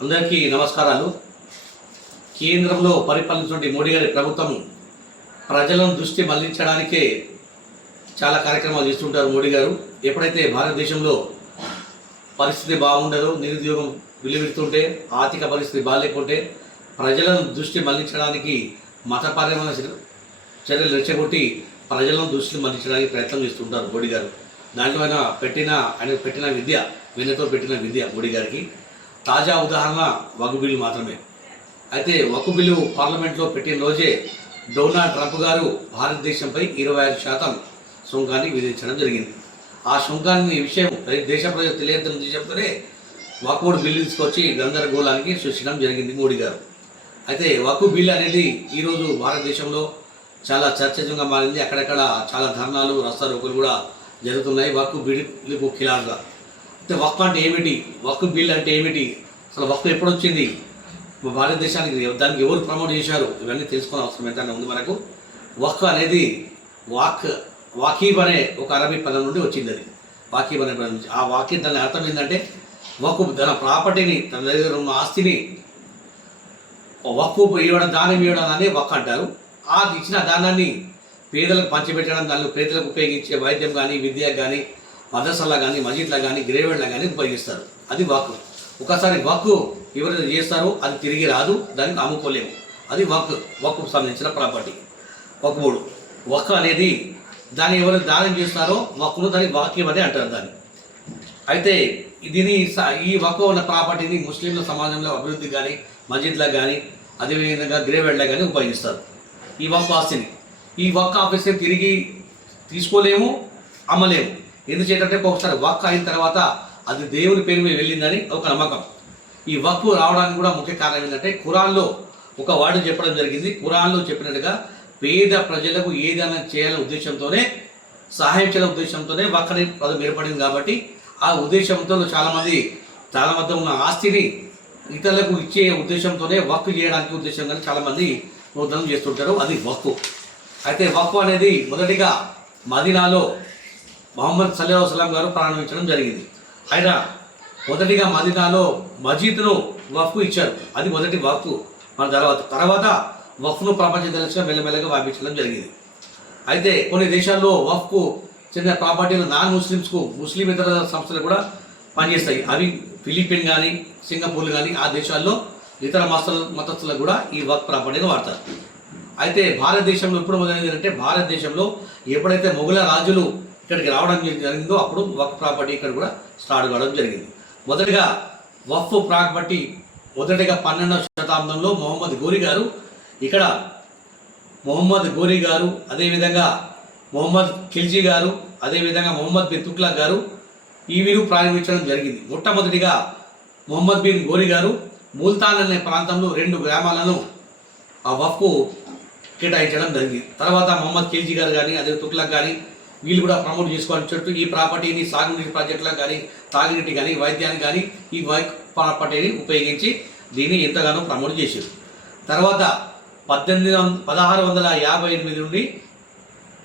అందరికీ నమస్కారాలు. కేంద్రంలో పరిపాలించిన మోడీ గారి ప్రభుత్వం ప్రజలను దృష్టి మళ్లించడానికే చాలా కార్యక్రమాలు చేస్తుంటారు. మోడీ గారు ఎప్పుడైతే భారతదేశంలో పరిస్థితి బాగుండదో, నిరుద్యోగం విలువెడుతుంటే, ఆర్థిక పరిస్థితి బాగాలేకుంటే ప్రజలను దృష్టి మళ్లించడానికి మతపరమైన చర్యలు రెచ్చగొట్టి ప్రజలను దృష్టి మళ్లించడానికి ప్రయత్నం చేస్తుంటారు మోడీ గారు. దాంట్లో ఆయన పెట్టిన విద్య, వెన్నతో పెట్టిన విద్య మోడీ గారికి. తాజా ఉదాహరణ వక్ఫ్ బిల్లు మాత్రమే. అయితే వక్ఫ్ బిల్లు పార్లమెంట్లో పెట్టిన రోజే డొనాల్డ్ ట్రంప్ గారు భారతదేశంపై 25% సుంకాన్ని విధించడం జరిగింది. ఆ సుంకాన్ని విషయం దేశ ప్రజలు తెలియదని విషయంతోనే వక్ఫ్ బిల్లు తీసుకొచ్చి గందరగోళానికి సృష్టించడం జరిగింది మోడీ గారు. అయితే వక్ఫ్ బిల్లు అనేది ఈరోజు భారతదేశంలో చాలా చర్చనీయంగా మారింది. అక్కడక్కడ చాలా ధర్నాలు, రస్తారోకోలు కూడా జరుగుతున్నాయి వక్ఫ్ బిల్లుకు ఖిలాఫ్గా. అంటే వక్ఫ్ అంటే ఏమిటి, వక్ఫ్ బిల్ అంటే ఏమిటి, అసలు వక్ఫ్ ఎప్పుడు వచ్చింది, భారతదేశానికి దానికి ఎవరు ప్రమోట్ చేశారు, ఇవన్నీ తెలుసుకునే అవసరం ఎంతైనా ఉంది మనకు. వక్ఫ్ అనేది వాకీబ్ అనే ఒక అరబీ పదం నుండి వచ్చింది. అది వాకీబ్ అనే పదం నుంచి. ఆ వాకీబ్ దాని అర్థం ఏంటంటే వక్ఫ్, తన ప్రాపర్టీని, తన దగ్గర ఉన్న ఆస్తిని వక్ఫ్ ఇవ్వడం, దానం ఇవ్వడం అని వక్ఫ్ అంటారు. ఆ ఇచ్చిన దానాన్ని పేదలకు పంచిపెట్టడం, దానిలో పేదలకు ఉపయోగించే వైద్యం కానీ, విద్య కానీ, మదర్సాలా కానీ, మసీద్లా కానీ, గ్రేవెడ్లా కానీ ఉపయోగిస్తారు. అది వక్ఫ్. ఒకసారి వక్ఫ్ ఎవరైతే చేస్తారో అది తిరిగి రాదు, దానికి అమ్ముకోలేము. అది వక్ఫ్ సంబంధించిన ప్రాపర్టీ. వక్ఫ్ అనేది దాన్ని ఎవరైతే దానం చేస్తారో వక్ఫ్ను, దాన్ని వాక్యం అని అంటారు దాన్ని. అయితే ఈ వక్ఫ్ ఉన్న ప్రాపర్టీని ముస్లింల సమాజంలో అభివృద్ధి కానీ, మసీద్లా కానీ, అదేవిధంగా గ్రేవెడ్లా కానీ ఉపయోగిస్తారు. ఈ వక్ఫ్ ఆస్తిని, ఈ వక్ఫ్ ఆఫీస్ని తిరిగి తీసుకోలేము, అమ్మలేము. ఎందుచేతంటే ఒకసారి వక్ఫ్ అయిన తర్వాత అది దేవుని పేరు మీద వెళ్ళిందని ఒక నమ్మకం. ఈ వక్ఫ్ రావడానికి కూడా ముఖ్య కారణం ఏంటంటే ఖురాన్లో ఒక వాడు చెప్పడం జరిగింది. ఖురాన్లో చెప్పినట్టుగా పేద ప్రజలకు ఏదైనా చేయాలనే ఉద్దేశంతోనే, సహాయం చేయాలనే ఉద్దేశంతోనే వక్ఫ్ అనే పదం ఏర్పడింది. కాబట్టి ఆ ఉద్దేశంతో చాలా మంది ఉన్న ఆస్తిని ఇతరులకు ఇచ్చే ఉద్దేశంతోనే వక్ఫ్ చేయడానికి ఉద్దేశంగానే చాలామంది నూతనం చేస్తుంటారు. అది వక్ఫ్. అయితే వక్ఫ్ అనేది మొదటిగా మదీనాలో ముహమ్మద్ సల్లల్లాహు అలైహి వసల్లం గారు ప్రారంభించడం జరిగింది. ఆయన మొదటిగా మదీనాలో మస్జిద్ను వక్ఫ్ ఇచ్చారు. అది మొదటి వక్ఫ్. మన తర్వాత వక్ఫ్ను ప్రపంచదేశంగా మెల్లమెల్లగా వ్యాపించడం జరిగింది. అయితే కొన్ని దేశాల్లో వక్ఫ్కు చెందిన ప్రాపర్టీలు నాన్ ముస్లిమ్స్కు, ముస్లిం ఇతర సంస్థలు కూడా పనిచేస్తాయి. అవి ఫిలిపిన్ కానీ, సింగపూర్ కానీ, ఆ దేశాల్లో ఇతర మతస్థులకు కూడా ఈ వక్ఫ్ ప్రాపర్టీని వాడతారు. అయితే భారతదేశంలో ఎప్పుడు మొదలైంది అంటే, భారతదేశంలో ఎప్పుడైతే మొఘల రాజులు ఇక్కడికి రావడం జరిగిందో అప్పుడు వక్ఫ్ ప్రాపర్టీ ఇక్కడ కూడా స్టార్ట్ కావడం జరిగింది. మొదటిగా వక్ఫ్ ప్రాపర్టీ 12వ శతాబ్దంలో మొహమ్మద్ గోరీ గారు, అదేవిధంగా మొహమ్మద్ ఖిల్జీ గారు, అదేవిధంగా మొహమ్మద్ బిన్ తుగ్లక్ గారు వీరు ప్రారంభించడం జరిగింది. మొట్టమొదటిగా మొహమ్మద్ బిన్ గోరీ గారు ముల్తాన్ అనే ప్రాంతంలో 2 గ్రామాలను ఆ వక్ఫ్ కేటాయించడం జరిగింది. తర్వాత మొహమ్మద్ ఖిల్జీ గారు కానీ, అదే తుగ్లక్ కానీ వీళ్ళు కూడా ప్రమోట్ చేసుకోవాలని చుట్టూ ఈ ప్రాపర్టీని సాగునీటి ప్రాజెక్టులకు కానీ, తాగునీటి కానీ, వైద్యానికి కానీ ఈ వక్ఫ్ ప్రాపర్టీని ఉపయోగించి దీన్ని ఎంతగానో ప్రమోట్ చేశారు. తర్వాత 1658 నుండి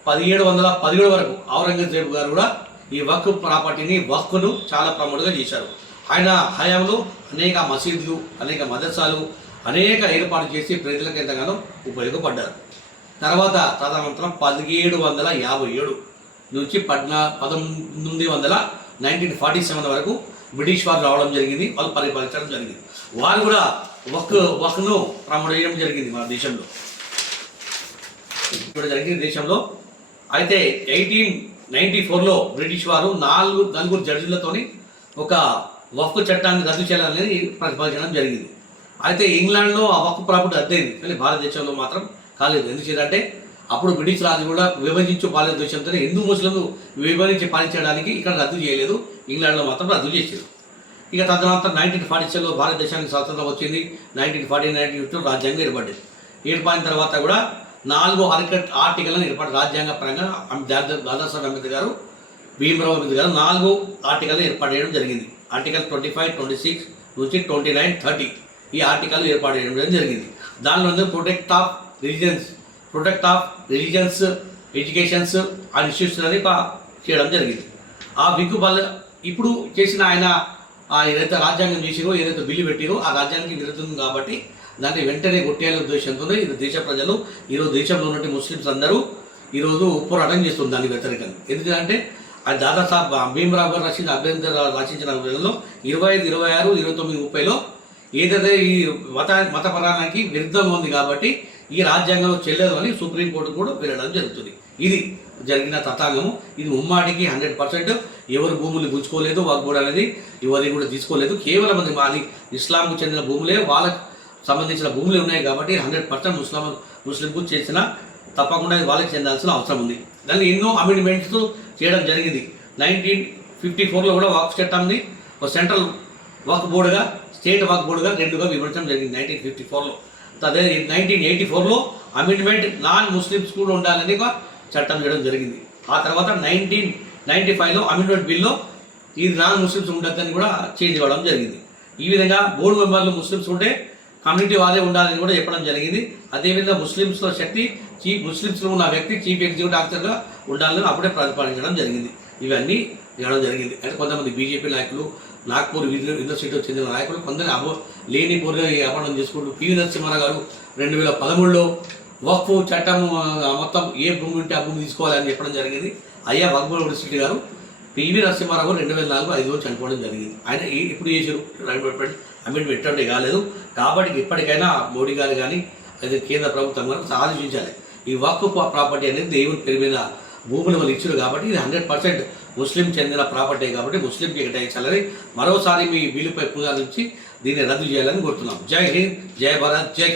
1717 వరకు ఔరంగజేబు గారు కూడా ఈ వక్ఫ్ ప్రాపర్టీని, వక్ఫ్ను చాలా ప్రమోట్గా చేశారు. ఆయన హయాంలో అనేక మసీదులు, అనేక మదర్సాలు, అనేక ఏర్పాటు చేసి ప్రజలకు ఎంతగానో ఉపయోగపడ్డారు. తర్వాత తదనంతరం 1757 నుంచి 1947 వరకు బ్రిటిష్ వారు రావడం జరిగింది. వాళ్ళు పరిపాలించడం జరిగింది. వారు కూడా వక్ఫ్ను ప్రమోట్ చేయడం జరిగింది మన దేశంలో. ఇప్పుడు జరిగిన దేశంలో అయితే 1894లో బ్రిటిష్ వారు 4 జడ్జిలతోని ఒక వక్ఫ్ చట్టాన్ని రద్దు చేయాలని ప్రతిపాదించడం జరిగింది. అయితే ఇంగ్లాండ్లో ఆ వక్ఫ్ ప్రాపర్టీ రద్దయింది, కానీ భారతదేశంలో మాత్రం కాలేదు. ఎందుకంటే అప్పుడు బ్రిటిష్ రాజు కూడా విభజించు పాలన ఉద్దేశంతో హిందూ ముస్లింలు విభజించి పాలించడానికి ఇక్కడ రద్దు చేయలేదు, ఇంగ్లాండ్లో మాత్రం రద్దు చేశారు. ఇక తదనంతరం 1947లో భారతదేశానికి స్వాతంత్రం వచ్చింది. 1940 రాజ్యాంగం ఏర్పడింది. ఏర్పడిన తర్వాత కూడా 4 ఆర్టికల్లను ఏర్పడి రాజ్యాంగ పరంగా దాదాసాహెబ్ అంబేద్కర్ గారు, భీమరావ్ అంబేద్కర్ గారు 4 ఆర్టికల్ని ఏర్పాటు చేయడం జరిగింది. ఆర్టికల్ 25, 26 నుంచి 29, 30 ఈ ఆర్టికల్ ఏర్పాటు చేయడం జరిగింది. దానిలో protect of religions educations and institution అని చేయడం జరిగింది. ఆ విగ్గు ఇప్పుడు చేసిన ఆయన ఏదైతే రాజ్యాంగం చేసిరో ఏదైతే బిల్లు పెట్టిరో ఆ రాజ్యానికి విరుద్ధం కాబట్టి దాన్ని వెంటనే కొట్టేయాలనే ఉద్దేశంతో ఇది దేశ ప్రజలు ఈరోజు దేశంలో ఉన్న ముస్లిమ్స్ అందరూ ఈరోజు పోరాటం చేస్తుంది దానికి వ్యతిరేకంగా. ఎందుకంటే అది దాదాసాహెబ్ భీమ్రావ్ గారు రచించిన వేళలో 25, 26, 29, 30లో ఏదైతే ఈ మతపరానికి విరుద్ధంగా ఉంది కాబట్టి ఈ రాజ్యాంగంలో చెల్లదు అని సుప్రీంకోర్టు కూడా వెళ్ళడం జరుగుతుంది. ఇది జరిగిన తతాంగము. ఇది ముమ్మాటికి 100% ఎవరు భూములు గుంజుకోలేదు, వక్ఫ్ అనేది ఎవరిని కూడా తీసుకోలేదు. కేవలం అది మాది ఇస్లాంకు చెందిన భూములే, వాళ్ళకు సంబంధించిన భూములే ఉన్నాయి కాబట్టి 100% ముస్లింకు చేసిన తప్పకుండా వాళ్ళకి చెందాల్సిన అవసరం ఉంది. దాన్ని ఎన్నో అమెండ్మెంట్స్ చేయడం జరిగింది. 1954లో కూడా వక్ఫ్ చట్టంని ఒక సెంట్రల్ వక్ఫ్ బోర్డుగా, స్టేట్ వక్ఫ్ బోర్డుగా రెండుగా విభజించడం జరిగింది 1954లో. అదే 1984లో అమెండ్మెంట్ నాన్ ముస్లిమ్స్ కూడా ఉండాలని ఒక చట్టం చేయడం జరిగింది. ఆ తర్వాత 1995లో అమెండ్మెంట్ బిల్లో ఇది నాన్ ముస్లిమ్స్ ఉండొద్దని కూడా చేంజ్ అవ్వడం జరిగింది. ఈ విధంగా బోర్డు మెంబర్లు ముస్లిమ్స్ ఉంటే కమ్యూనిటీ వాళ్ళే ఉండాలని కూడా చెప్పడం జరిగింది. అదేవిధంగా ముస్లిమ్స్లో శక్తి ముస్లిమ్స్లో ఉన్న వ్యక్తి చీఫ్ ఎగ్జిక్యూటివ్ ఆఫీసర్గా ఉండాలని అప్పుడే ప్రతిపాదించడం జరిగింది. ఇవన్నీ చేయడం జరిగింది. అయితే కొంతమంది బీజేపీ నాయకులు, నాగ్పూర్ యూనివర్సిటీకి చెందిన నాయకులు కొందరు లేని పూర్గా అపహరణం చేసుకుంటూ పివి నరసింహారావు గారు 2013లో వక్ఫ్ చట్టం మొత్తం ఏ భూమి ఉంటే ఆ భూమి తీసుకోవాలని చెప్పడం జరిగింది. అయ్యా వక్ఫ్ యూనివర్సిటీ గారు పివి నరసింహారావు 2004-5లో చనిపోవడం జరిగింది. ఆయన ఇప్పుడు చేసారు అమెండ్మెంట్ ఎటువంటి కాలేదు. కాబట్టి ఇప్పటికైనా మోడీ గారు కానీ అయితే కేంద్ర ప్రభుత్వం కానీ సాధించాలి. ఈ వక్ఫ్ ప్రాపర్టీ అనేది దేవుని పేరు మీద భూములు వాళ్ళు ఇచ్చారు కాబట్టి ఇది 100% ముస్లిం చెందిన ప్రాపర్టీ కాబట్టి ముస్లింకి కేటాయించాలని మరోసారి మీ బిల్లుపై పునరుద్ధరించి దీన్ని రద్దు చేయాలని కోరుతున్నాం. జై హింద్, జై భారత్, జై